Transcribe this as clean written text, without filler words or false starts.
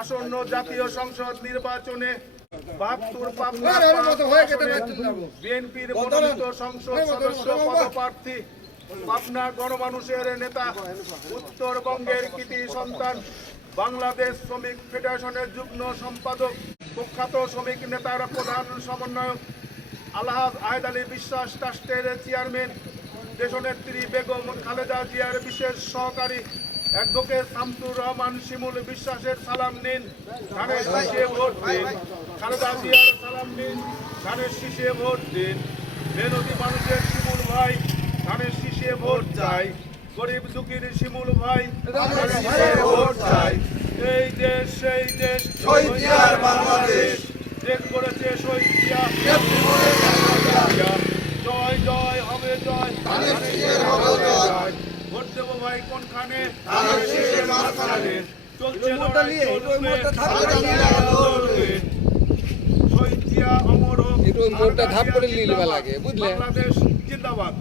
আসন্ন জাতীয় সংসদ নির্বাচনে ৭২ বিএনপির মনোনীত সংসদ সদস্য পদপ্রার্থী পাবনা গণমানুষের নেতা, উত্তরবঙ্গের কৃতি সন্তান, বাংলাদেশ শ্রমিক ফেডারেশনের যুগ্ম সম্পাদক, প্রখ্যাত শ্রমিক নেতার প্রধান সমন্বয়ক, আলহাজ আহেদ আলী বিশ্বাস ট্রাস্টের চেয়ারম্যান, দেশনেত্রী বেগম খালেদা জিয়ার বিশেষ সহকারী অ্যাডভোকেট শামসুর রহমান শিমুল বিশ্বাসের সালাম নিন, ধানের শীষে ভোট দিন। খালেদা জিয়ার সালাম নিন, ধানের শীষে ভোট দিন। মেহনতি মানুষের শিমুল ভাই, ধানের শীষে ভোট চাই। গরিব দুঃখীর শিমুল ভাই, ধানের শীষে ভোট চাই। এই দেশ সেই দেশ, শহীদ জিয়ার বাংলাদেশ, দেশ করেছে শহীদ জিয়া। জয় জয় হবে জয়, ধানের শীষে হবে জয়। ভোট দেবো ভাই কোনখানে? চলছে লড়াই, শহীদ জিয়া অমর হোক, বাংলাদেশ জিন্দাবাদ।